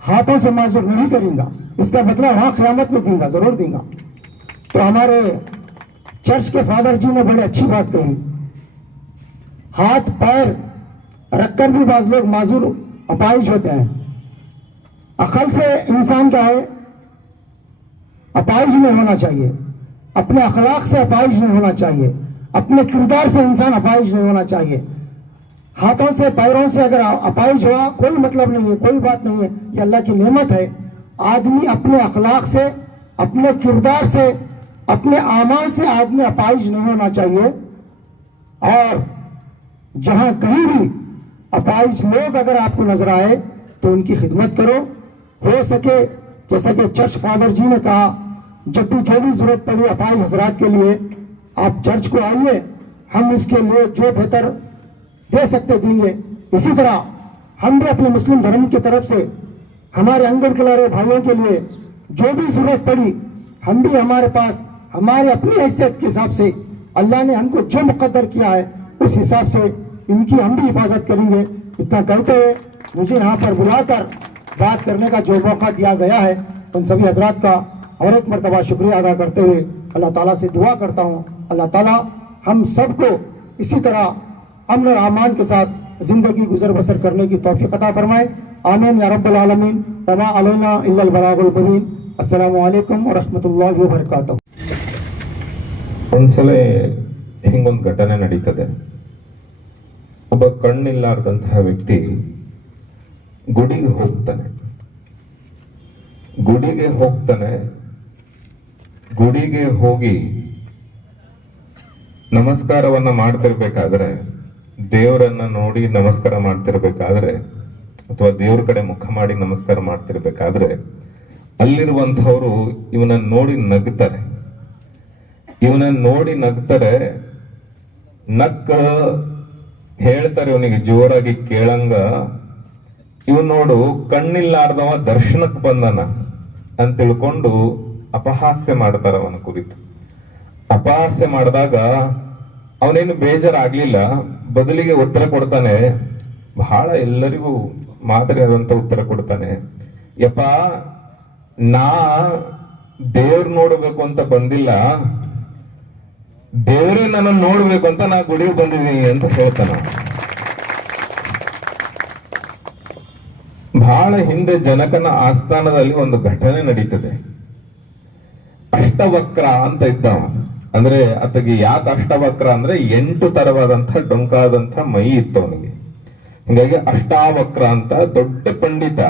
हाथों से माजूर नहीं करेगा। इसका बदला वहां क़यामत में दूंगा, जरूर दूंगा। तो हमारे चर्च के फादर जी ने बड़ी अच्छी बात कही, हाथ पैर रखकर भी बाज लोग माजूर अपाहिज होते हैं। अकल से इंसान क्या है, अपाहिज नहीं होना चाहिए, अपने अखलाक से अपाहिज नहीं होना चाहिए, अपने किरदार से इंसान अपाहिज नहीं होना चाहिए। हाथों से पैरों से अगर अपाहिज हुआ कोई मतलब नहीं है, कोई बात नहीं है, ये अल्लाह की नेमत है। आदमी अपने अखलाक से, अपने किरदार से, अपने आमाल से आदमी अपाहिज नहीं होना चाहिए। और जहां कहीं भी अपाहिज लोग अगर आपको नजर आए तो उनकी खिदमत करो। हो सके जैसा कि चर्च फादर जी ने कहा, जब भी जो भी जरूरत पड़ी अपाहिज हजरात के लिए आप चर्च को आइए, हम इसके लिए जो बेहतर दे सकते देंगे। इसी तरह हम भी अपने मुस्लिम धर्म की तरफ से हमारे अंगन किनारे भाइयों के लिए जो भी जरूरत पड़ी, हम भी हमारे पास, हमारे अपनी हैसियत के हिसाब से अल्लाह ने हमको जो मुकद्दर किया है उस हिसाब से इनकी हम भी हिफाजत करेंगे। इतना कहते हुए मुझे यहाँ पर बुलाकर बात करने का जो मौका दिया गया है उन सभी हजरात का और एक मरतबा शुक्रिया अदा करते हुए अल्लाह ताला से दुआ करता हूँ, अल्लाह ताला हम सबको इसी तरह अमन और अमान के साथ जिंदगी गुजर बसर करने की तौफीक अता फरमाए। आमीन या रब्बल आलमीन। वमा अलैना इल्लल बलागुल मुबीन। अस्सलामु अलैकुम व रहमतुल्लाहि व बरकातुहू। ಒಂದ್ಸಲ ಹಿಂಗೊಂದು ಘಟನೆ ನಡೀತದೆ. ಒಬ್ಬ ಕಣ್ಣಿಲ್ಲಾರ್ದಂತಹ ವ್ಯಕ್ತಿ ಗುಡಿಗೆ ಹೋಗ್ತಾನೆ. ಗುಡಿಗೆ ಹೋಗಿ ನಮಸ್ಕಾರವನ್ನ ಮಾಡ್ತಿರ್ಬೇಕಾದ್ರೆ, ದೇವರನ್ನ ನೋಡಿ ನಮಸ್ಕಾರ ಮಾಡ್ತಿರ್ಬೇಕಾದ್ರೆ ಅಥವಾ ದೇವ್ರ ಕಡೆ ಮುಖ ಮಾಡಿ ನಮಸ್ಕಾರ ಮಾಡ್ತಿರ್ಬೇಕಾದ್ರೆ ಅಲ್ಲಿರುವಂತಹವರು ಇವನನ್ನ ನೋಡಿ ನಗ್ತಾರೆ. ನಕ್ಕ ಹೇಳ್ತಾರೆ ಇವನಿಗೆ ಜೋರಾಗಿ ಕೇಳಂಗ, ಇವನ್ ನೋಡು ಕಣ್ಣಿಲ್ಲಾರ್ದವ ದರ್ಶನಕ್ಕೆ ಬಂದನ ಅಂತ ತಿಳ್ಕೊಂಡು ಅಪಹಾಸ್ಯ ಮಾಡ್ತಾರ ಅವನ ಕುರಿತು. ಅಪಹಾಸ್ಯ ಮಾಡಿದಾಗ ಅವನೇನು ಬೇಜಾರಾಗ್ಲಿಲ್ಲ, ಬದಲಿಗೆ ಉತ್ತರ ಕೊಡ್ತಾನೆ, ಬಹಳ ಎಲ್ಲರಿಗೂ ಮಾದರಿಯಾದಂತ ಉತ್ತರ ಕೊಡ್ತಾನೆ. ಯಪ್ಪ, ನಾ ದೇವ್ರ ನೋಡ್ಬೇಕು ಅಂತ ಬಂದಿಲ್ಲ, ದೇವರೇ ನನ್ನ ನೋಡ್ಬೇಕು ಅಂತ ನಾ ಗುಡಿಗೆ ಬಂದಿದ್ದೀನಿ ಅಂತ ಹೇಳ್ತಾನ. ಬಹಳ ಹಿಂದೆ ಜನಕನ ಆಸ್ಥಾನದಲ್ಲಿ ಒಂದು ಘಟನೆ ನಡೀತದೆ. ಅಷ್ಟವಕ್ರ ಅಂತ ಇದ್ದವ. ಅಂದ್ರೆ ಆತಗೆ ಯಾಕೆ ಅಷ್ಟವಕ್ರ ಅಂದ್ರೆ 8 ತರವಾದಂತಹ ಡೊಂಕಾದಂತಹ ಮೈ ಇತ್ತು ಅವನಿಗೆ. ಹೀಗಾಗಿ ಅಷ್ಟಾವಕ್ರ ಅಂತ ದೊಡ್ಡ ಪಂಡಿತ.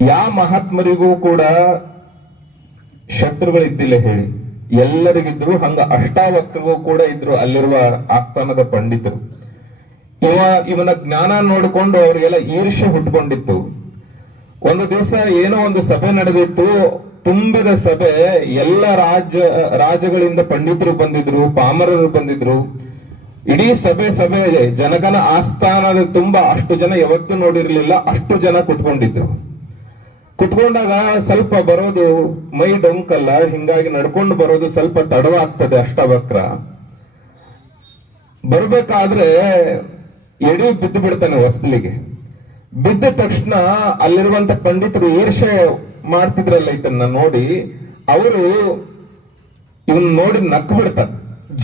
ಯಾವ ಮಹಾತ್ಮರಿಗೂ ಕೂಡ ಶತ್ರುಗಳಿದ್ದಿಲ್ಲ ಹೇಳಿ, ಎಲ್ಲರಿಗಿದ್ರು. ಹಂಗ ಅಷ್ಟಾವಕ್ರಿಗೂ ಕೂಡ ಇದ್ರು ಅಲ್ಲಿರುವ ಆಸ್ಥಾನದ ಪಂಡಿತರು. ಇವನ ಜ್ಞಾನ ನೋಡಿಕೊಂಡು ಅವ್ರಿಗೆಲ್ಲ ಈರ್ಷ್ಯೆ ಹುಟ್ಕೊಂಡಿತ್ತು. ಒಂದು ದಿವಸ ಏನೋ ಒಂದು ಸಭೆ ನಡೆದಿತ್ತು, ತುಂಬಿದ ಸಭೆ. ಎಲ್ಲ ರಾಜ್ಯಗಳಿಂದ ಪಂಡಿತರು ಬಂದಿದ್ರು, ಪಾಮರರು ಬಂದಿದ್ರು. ಇಡೀ ಸಭೆ ಜನಕನ ಆಸ್ಥಾನದ ತುಂಬಾ ಅಷ್ಟು ಜನ ಯಾವತ್ತೂ ನೋಡಿರ್ಲಿಲ್ಲ, ಅಷ್ಟು ಜನ ಕುತ್ಕೊಂಡಿದ್ರು. ಕುತ್ಕೊಂಡಾಗ ಸ್ವಲ್ಪ ಬರೋದು ಮೈ ಡೊಂಕಲ್ಲ, ಹಿಂಗಾಗಿ ನಡ್ಕೊಂಡು ಬರೋದು ಸ್ವಲ್ಪ ತಡವಾಗ್ತದೆ. ಅಷ್ಟವಕ್ರ ಬರ್ಬೇಕಾದ್ರೆ ಎಡಿ ಬಿದ್ದು ಬಿಡ್ತಾನೆ ಹೊಸ್ಲಿಗೆ. ಬಿದ್ದ ತಕ್ಷಣ ಅಲ್ಲಿರುವಂತ ಪಂಡಿತರು ಈರ್ಷೆ ಮಾಡ್ತಿದ್ರಲ್ಲ ಇದನ್ನ ನೋಡಿ, ಅವರು ಇವನ್ ನೋಡಿ ನಕ್ ಬಿಡ್ತಾರೆ,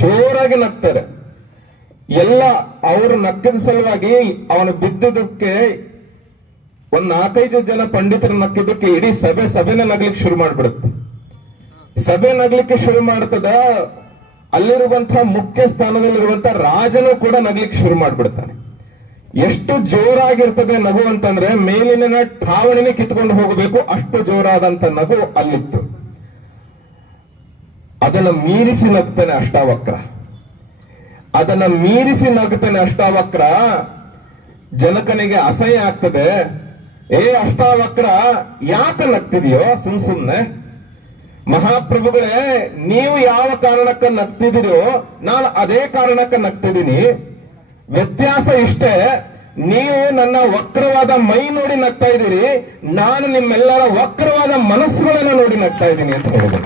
ಜೋರಾಗಿ ನಗ್ತಾರೆ. ಎಲ್ಲ ಅವರು ನಕ್ಕಿದ ಸಲುವಾಗಿ ಅವನು ಬಿದ್ದದಕ್ಕೆ ಒಂದ್ 4-5 ಜನ ಪಂಡಿತರು ನಕ್ಕಿದ್ದಕ್ಕೆ ಇಡೀ ಸಭೆನೇ ನಗ್ಲಿಕ್ಕೆ ಶುರು ಮಾಡ್ಬಿಡುತ್ತೆ. ಸಭೆ ನಗ್ಲಿಕ್ಕೆ ಶುರು ಮಾಡ್ತದ. ಅಲ್ಲಿರುವಂತಹ ಮುಖ್ಯ ಸ್ಥಾನದಲ್ಲಿರುವಂತಹ ರಾಜನು ಕೂಡ ನಗ್ಲಿಕ್ಕೆ ಶುರು ಮಾಡ್ಬಿಡ್ತಾನೆ. ಎಷ್ಟು ಜೋರಾಗಿರ್ತದೆ ನಗು ಅಂತಂದ್ರೆ ಮೇಲಿನ ಠಾವಣಿನೇ ಕಿತ್ಕೊಂಡು ಹೋಗಬೇಕು, ಅಷ್ಟು ಜೋರಾದಂತ ನಗು ಅಲ್ಲಿತ್ತು. ಅದನ್ನ ಮೀರಿಸಿ ನಗ್ತಾನೆ ಅಷ್ಟಾವಕ್ರ. ಅದನ್ನ ಮೀರಿಸಿ ನಗ್ತಾನೆ ಅಷ್ಟಾವಕ್ರ. ಜನಕನಿಗೆ ಅಸಹ್ಯ ಆಗ್ತದೆ. ಏ ಅಷ್ಟಾವಕ್ರ, ಯಾಕೆ ನಗ್ತಿದೆಯೋ ಸುಮ್ನೆ? ಮಹಾಪ್ರಭುಗಳೇ, ನೀವು ಯಾವ ಕಾರಣಕ್ಕೆ ನಗ್ತಿದ್ದೀರೋ ನಾನು ಅದೇ ಕಾರಣಕ್ಕೆ ನಗ್ತಿದ್ದೀನಿ. ವ್ಯತ್ಯಾಸ ಇಷ್ಟೇ, ನೀವು ನನ್ನ ವಕ್ರವಾದ ಮೈ ನೋಡಿ ನಗ್ತಾ ಇದ್ದೀರಿ, ನಾನು ನಿಮ್ಮೆಲ್ಲರ ವಕ್ರವಾದ ಮನಸ್ಸುಗಳನ್ನ ನೋಡಿ ನಗ್ತಾ ಇದ್ದೀನಿ ಅಂತ ಹೇಳಿದೆ.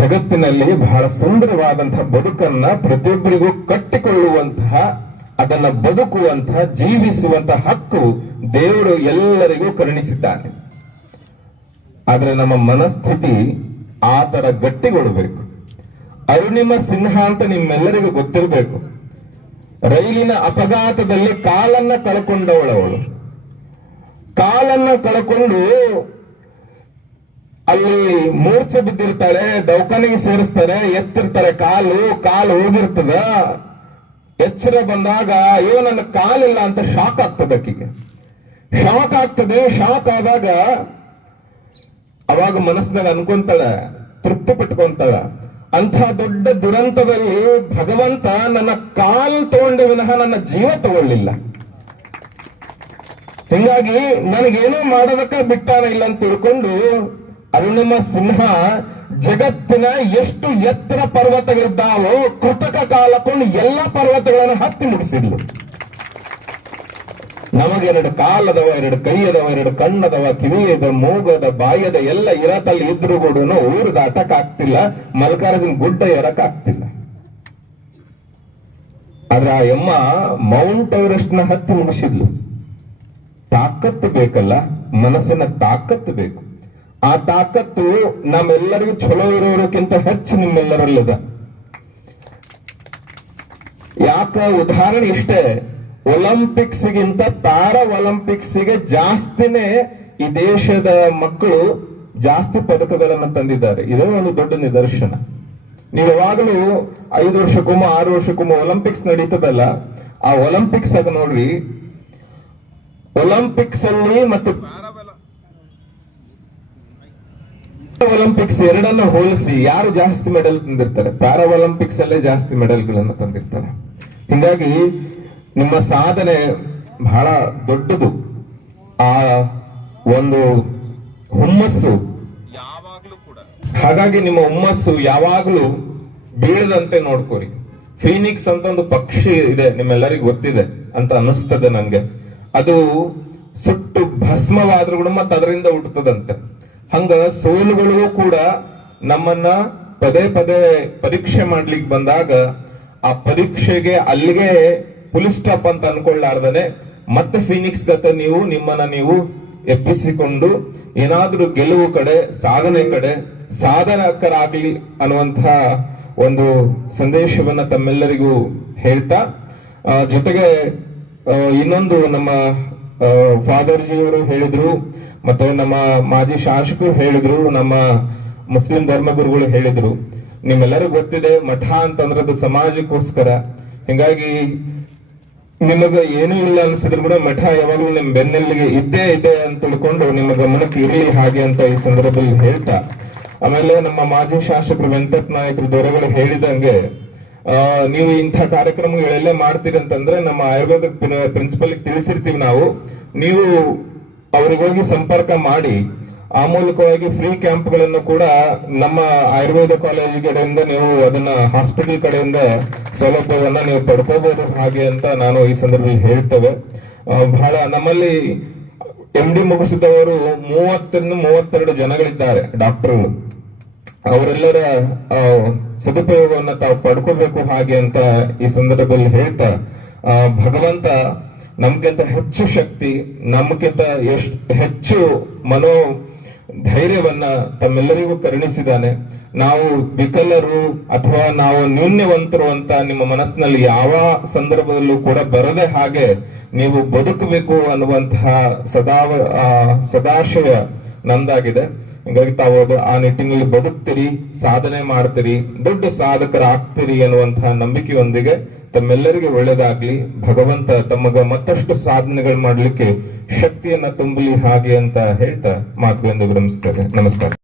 ಜಗತ್ತಿನಲ್ಲಿ ಬಹಳ ಸುಂದರವಾದಂತಹ ಬದುಕನ್ನ ಪ್ರತಿಯೊಬ್ಬರಿಗೂ ಕಟ್ಟಿಕೊಳ್ಳುವಂತಹ, ಅದನ್ನ ಬದುಕುವಂತಹ, ಜೀವಿಸುವಂತಹ ಹಕ್ಕು ದೇವರು ಎಲ್ಲರಿಗೂ ಕರುಣಿಸಿದ್ದಾನೆ. ಆದ್ರೆ ನಮ್ಮ ಮನಸ್ಥಿತಿ ಆ ತರ ಗಟ್ಟಿಗೊಳ್ಬೇಕು. ಅರುಣಿಮ ಸಿನ್ಹಾ ಅಂತ ನಿಮ್ಮೆಲ್ಲರಿಗೂ ಗೊತ್ತಿರಬೇಕು. ರೈಲಿನ ಅಪಘಾತದಲ್ಲಿ ಕಾಲನ್ನ ಕಳ್ಕೊಂಡವಳವಳು. ಕಾಲನ್ನ ಕಳ್ಕೊಂಡು ಅಲ್ಲಿ ಮೂರ್ಛೆ ಬಿದ್ದಿರ್ತಾಳೆ, ದವಾಖಾನೆಗೆ ಸೇರಿಸ್ತಾರೆ, ಎತ್ತಿರ್ತಾರೆ, ಕಾಲು ಹೋಗಿರ್ತದ. ಎಚ್ಚರ ಬಂದಾಗ ಅಯ್ಯೋ ನನ್ನ ಕಾಲಿಲ್ಲ ಅಂತ ಶಾಕ್ ಆಗ್ತದೆ ಆಕಿಗೆ. ಶಾಕ್ ಆಗ್ತದೆ. ಶಾಕ್ ಆದಾಗ ಅವಾಗ ಮನಸ್ಸಿನಾಗ ಅನ್ಕೊಂತಾಳೆ, ತೃಪ್ತಿ ಪಟ್ಕೊಂತಾಳ, ಅಂಥ ದೊಡ್ಡ ದುರಂತದಲ್ಲಿ ಭಗವಂತ ನನ್ನ ಕಾಲು ತಗೊಂಡ ವಿನಃ ನನ್ನ ಜೀವ ತಗೊಳ್ಳಿಲ್ಲ. ಹಿಂಗಾಗಿ ನನಗೇನೋ ಮಾಡೋದಕ್ಕ ಬಿಟ್ಟಾನ ಇಲ್ಲ ಅಂತ ತಿಳ್ಕೊಂಡು ಅರುಣಿಮ ಸಿನ್ಹಾ ಜಗತ್ತಿನ ಎಷ್ಟು ಎತ್ತರ ಪರ್ವತಗಳಿದ್ದಾವೋ ಕೃತಕ ಕಾಲಕೊಂಡು ಎಲ್ಲಾ ಪರ್ವತಗಳನ್ನು ಹತ್ತಿ ಮುಗಿಸಿದ್ಲು. ನಮಗೆರಡು ಕಾಲದವ, 2 ಕೈ ಅದಾವ, 2 ಕಣ್ಣದವ, ಕಿವಿಯದ, ಮೂಗದ, ಬಾಯದ ಎಲ್ಲ ಇರತಲ್ಲಿ ಇದ್ರು ಕೂಡ ಊರು ದಾಟಕ್ ಆಗ್ತಿಲ್ಲ, ಮಲ್ಕಾರ್ಜುನ ಗುಡ್ಡ ಏರಕ್ ಆಗ್ತಿಲ್ಲ. ಆದ್ರೆ ಆ ಎಮ್ಮ ಮೌಂಟ್ ಎವರೆಸ್ಟ್ ನ ಹತ್ತಿ ಮುಗಿಸಿದ್ಲು. ತಾಕತ್ತು ಬೇಕಲ್ಲ, ಮನಸ್ಸಿನ ತಾಕತ್ತು ಬೇಕು. ಆ ತಾಕತ್ತು ನಮ್ಮೆಲ್ಲರಿಗೂ ಚಲೋ ಇರೋರಕ್ಕಿಂತ ಹೆಚ್ಚು ನಿಮ್ಮೆಲ್ಲರಲ್ಲದ. ಯಾಕ ಉದಾಹರಣೆ ಇಷ್ಟೇ, ಒಲಿಂಪಿಕ್ಸ್ಗಿಂತ ಪ್ಯಾರಾ ಒಲಿಂಪಿಕ್ಸ್ಗೆ ಜಾಸ್ತಿನೇ ಈ ದೇಶದ ಮಕ್ಕಳು ಜಾಸ್ತಿ ಪದಕಗಳನ್ನು ತಂದಿದ್ದಾರೆ. ಇದೇ ಒಂದು ದೊಡ್ಡ ನಿದರ್ಶನ. ನೀವು ಯಾವಾಗಲೂ 5 ವರ್ಷಕ್ಕೊಮ್ಮೆ 6 ವರ್ಷಕ್ಕೊಮ್ಮೆ ಒಲಿಂಪಿಕ್ಸ್ ನಡೀತದಲ್ಲ, ಆ ಒಲಿಂಪಿಕ್ಸ್ ಆಗ ನೋಡ್ರಿ, ಒಲಿಂಪಿಕ್ಸ್ ಅಲ್ಲಿ ಮತ್ತು ಒಲಿಂಪಿಕ್ಸ್ ಎರಡನ್ನ ಹೋಲಿಸಿ ಯಾರು ಜಾಸ್ತಿ ಮೆಡಲ್ ತಂದಿರ್ತಾರೆ? ಪ್ಯಾರಾ ಒಲಿಂಪಿಕ್ಸ್ ಅಲ್ಲೇ ಜಾಸ್ತಿ ಮೆಡಲ್ಗಳನ್ನು ತಂದಿರ್ತಾರೆ. ಹಿಂಗಾಗಿ ನಿಮ್ಮ ಸಾಧನೆ ಬಹಳ ದೊಡ್ಡದು. ಆ ಒಂದು ಹುಮ್ಮಸ್ಸು ಯಾವಾಗ್ಲೂ ಕೂಡ, ಹಾಗಾಗಿ ನಿಮ್ಮ ಹುಮ್ಮಸ್ಸು ಯಾವಾಗ್ಲೂ ಬೀಳದಂತೆ ನೋಡ್ಕೋರಿ. ಫೀನಿಕ್ಸ್ ಅಂತ ಒಂದು ಪಕ್ಷಿ ಇದೆ, ನಿಮ್ಮೆಲ್ಲರಿಗೂ ಗೊತ್ತಿದೆ ಅಂತ ಅನಿಸ್ತದೆ ನಂಗೆ. ಅದು ಸುಟ್ಟು ಭಸ್ಮವಾದ್ರೂ ಕೂಡ ಮತ್ತೆ ಅದರಿಂದ ಹುಟ್ಟುತ್ತದಂತೆ. ಹಂಗ ಸೋಲುಗಳಿಗೂ ಕೂಡ ನಮ್ಮನ್ನ ಪದೇ ಪದೇ ಪರೀಕ್ಷೆ ಮಾಡ್ಲಿಕ್ಕೆ ಬಂದಾಗ ಆ ಪರೀಕ್ಷೆಗೆ ಅಲ್ಲಿಗೆ ಫುಲ್ ಸ್ಟಾಪ್ ಅಂತ ಅನ್ಕೊಳ್ಳಾರ್ದನೆ ಮತ್ತೆ ಫೀನಿಕ್ಸ್ ಗತ ನೀವು ನಿಮ್ಮನ್ನ ನೀವು ಎಬ್ಬಿಸಿಕೊಂಡು ಏನಾದ್ರೂ ಗೆಲುವು ಕಡೆ, ಸಾಧನೆ ಕಡೆ ಸಾಧಕರಾಗ್ಲಿ ಅನ್ನುವಂತಹ ಒಂದು ಸಂದೇಶವನ್ನ ತಮ್ಮೆಲ್ಲರಿಗೂ ಹೇಳ್ತಾ, ಜೊತೆಗೆ ಇನ್ನೊಂದು ನಮ್ಮ ಫಾದರ್ ಜಿಯವರು ಹೇಳಿದ್ರು, ಮತ್ತೆ ನಮ್ಮ ಮಾಜಿ ಶಾಸಕರು ಹೇಳಿದ್ರು, ನಮ್ಮ ಮುಸ್ಲಿಂ ಧರ್ಮಗುರುಗಳು ಹೇಳಿದ್ರು. ನಿಮ್ಮೆಲ್ಲರಿಗೂ ಗೊತ್ತಿದೆ, ಮಠ ಅಂತಂದ್ರೆ ಅದು ಸಮಾಜಕ್ಕೋಸ್ಕರ. ಹಿಂಗಾಗಿ ನಿಮಗ ಏನೂ ಇಲ್ಲ ಅನ್ಸಿದ್ರು ಕೂಡ ಮಠ ಯಾವಾಗ್ಲೂ ನಿಮ್ ಬೆನ್ನೆಲ್ಲಿಗೆ ಇದ್ದೇ ಇದೆ ಅಂತ ತಿಳ್ಕೊಂಡು ನಿಮ್ಮ ಗಮನಕ್ಕೆ ಇರಲಿ ಹಾಗೆ ಅಂತ ಈ ಸಂದರ್ಭದಲ್ಲಿ ಹೇಳ್ತಾ, ಆಮೇಲೆ ನಮ್ಮ ಮಾಜಿ ಶಾಸಕರು ವೆಂಕಟ ನಾಯಕರು ದೊರೆಗಳು ಹೇಳಿದಂಗೆ, ನೀವು ಇಂಥ ಕಾರ್ಯಕ್ರಮಗಳೆಲ್ಲ ಮಾಡ್ತೀರಿ ಅಂತಂದ್ರೆ ನಮ್ಮ ಆಯುರ್ವೇದ ಪ್ರಿನ್ಸಿಪಲ್ ತಿಳಿಸಿರ್ತೀವಿ ನಾವು. ನೀವು ಅವ್ರಿಗೋಗಿ ಸಂಪರ್ಕ ಮಾಡಿ ಆ ಮೂಲಕವಾಗಿ ಫ್ರೀ ಕ್ಯಾಂಪ್ ಗಳನ್ನು ಕೂಡ ನಮ್ಮ ಆಯುರ್ವೇದ ಕಾಲೇಜ್ ಕಡೆಯಿಂದ ನೀವು ಅದನ್ನ ಹಾಸ್ಪಿಟಲ್ ಕಡೆಯಿಂದ ಸೌಲಭ್ಯವನ್ನ ನೀವು ಪಡ್ಕೋಬಹುದು ಹಾಗೆ ಅಂತ ನಾನು ಈ ಸಂದರ್ಭದಲ್ಲಿ ಹೇಳ್ತೇವೆ. ಬಹಳ ನಮ್ಮಲ್ಲಿ MD ಮುಗಿಸಿದವರು 30-32 ಜನಗಳಿದ್ದಾರೆ ಡಾಕ್ಟರ್ಗಳು. ಅವರೆಲ್ಲರ ಸದುಪಯೋಗವನ್ನ ತಾವು ಪಡ್ಕೋಬೇಕು ಹಾಗೆ ಅಂತ ಈ ಸಂದರ್ಭದಲ್ಲಿ ಹೇಳ್ತಾ, ಭಗವಂತ ನಮ್ಗಿಂತ ಹೆಚ್ಚು ಶಕ್ತಿ, ನಮ್ಗಿಂತ ಹೆಚ್ಚು ಮನೋ ಧೈರ್ಯವನ್ನ ತಮ್ಮೆಲ್ಲರಿಗೂ ಕರುಣಿಸಿದ್ದಾನೆ. ನಾವು ವಿಕಲರು ಅಥವಾ ನಾವು ನ್ಯೂನ್ಯವಂತರು ಅಂತ ನಿಮ್ಮ ಮನಸ್ಸಿನಲ್ಲಿ ಯಾವ ಸಂದರ್ಭದಲ್ಲೂ ಕೂಡ ಬರದೆ ಹಾಗೆ ನೀವು ಬದುಕಬೇಕು ಅನ್ನುವಂತಹ ಸದಾಶಯ ನಂದಾಗಿದೆ. ಹೀಗಾಗಿ ತಾವು ಆ ನಿಟ್ಟಿನಲ್ಲಿ ಬದುಕ್ತೀರಿ, ಸಾಧನೆ ಮಾಡ್ತೀರಿ, ದೊಡ್ಡ ಸಾಧಕರಾಗ್ತೀರಿ ಅನ್ನುವಂತಹ ನಂಬಿಕೆಯೊಂದಿಗೆ ತಮ್ಮೆಲ್ಲರಿಗೆ ಒಳ್ಳೇದಾಗ್ಲಿ, ಭಗವಂತ ತಮಗ ಮತ್ತಷ್ಟು ಸಾಧನೆಗಳು ಮಾಡ್ಲಿಕ್ಕೆ ಶಕ್ತಿಯನ್ನ ತುಂಬಲಿ ಹಾಗೆ ಅಂತ ಹೇಳ್ತಾ ಮಾತುಗಳನ್ನು ವಿರಮಿಸ್ತೇನೆ. ನಮಸ್ಕಾರ.